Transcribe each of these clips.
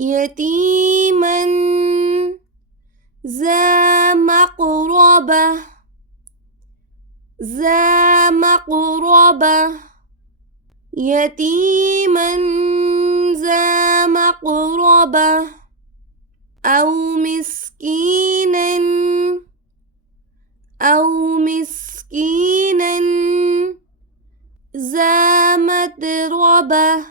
يتيما ذا مقربة ذا مقربة يتيما ذا مقربة أو مسكينا ذا متربة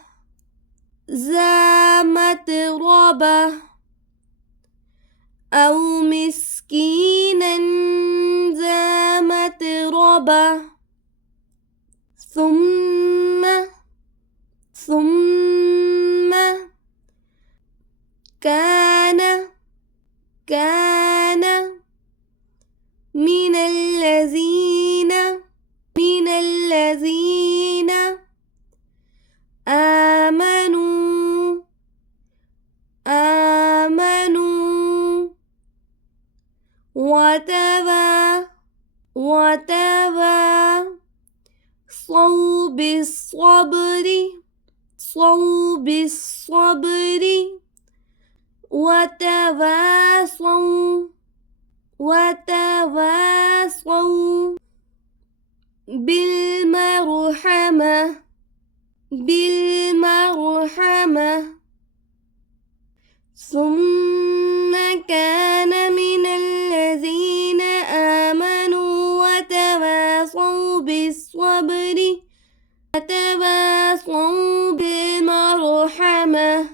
أو مسكينا ذا متربة ثم كان من الذين آمنوا وتواصوا بالصبر وتواصوا بالمرحمة ثم كان من الذين آمنوا وتواصوا بالصبر وتواصوا بالمرحمة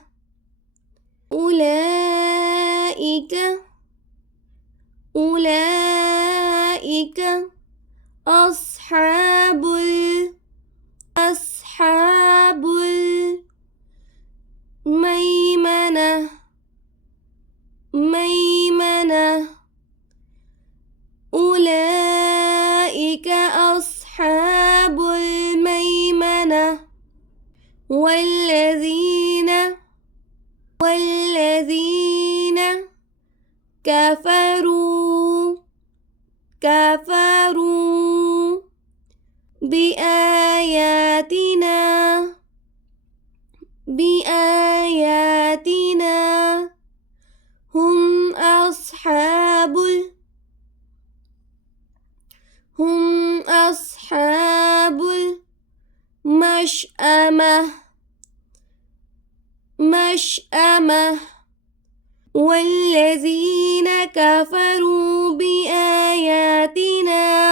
أولئك أصحاب الميمنة أولئك أصحاب الميمنة والذين كفروا بآياتنا هم أصحاب المشأمة والذين كفروا بآياتنا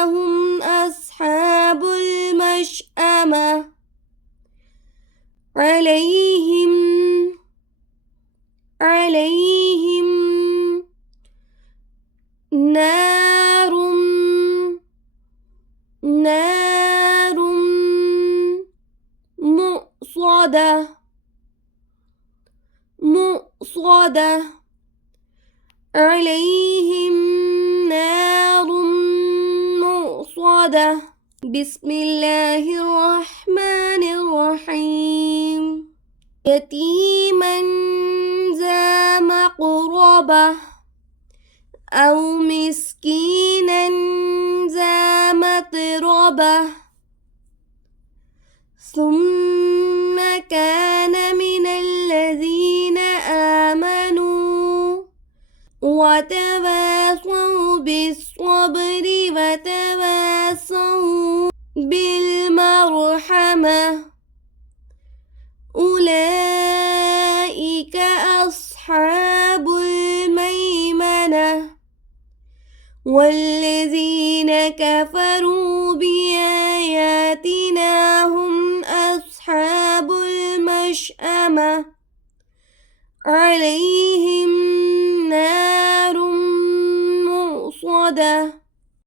هم أصحاب المشأمة عليهم نار مؤصدة عليهم نار مؤصدة بسم الله الرحمن الرحيم يتيما ذا مقربة أو مسكينا ذا متربة ثم كان من الذين آمنوا وتواصوا بالصبر وتواصوا بالمرحمة أولئك أصحاب الميمنة والذين كفروا بآياتنا هم أصحاب المشأمة عليهم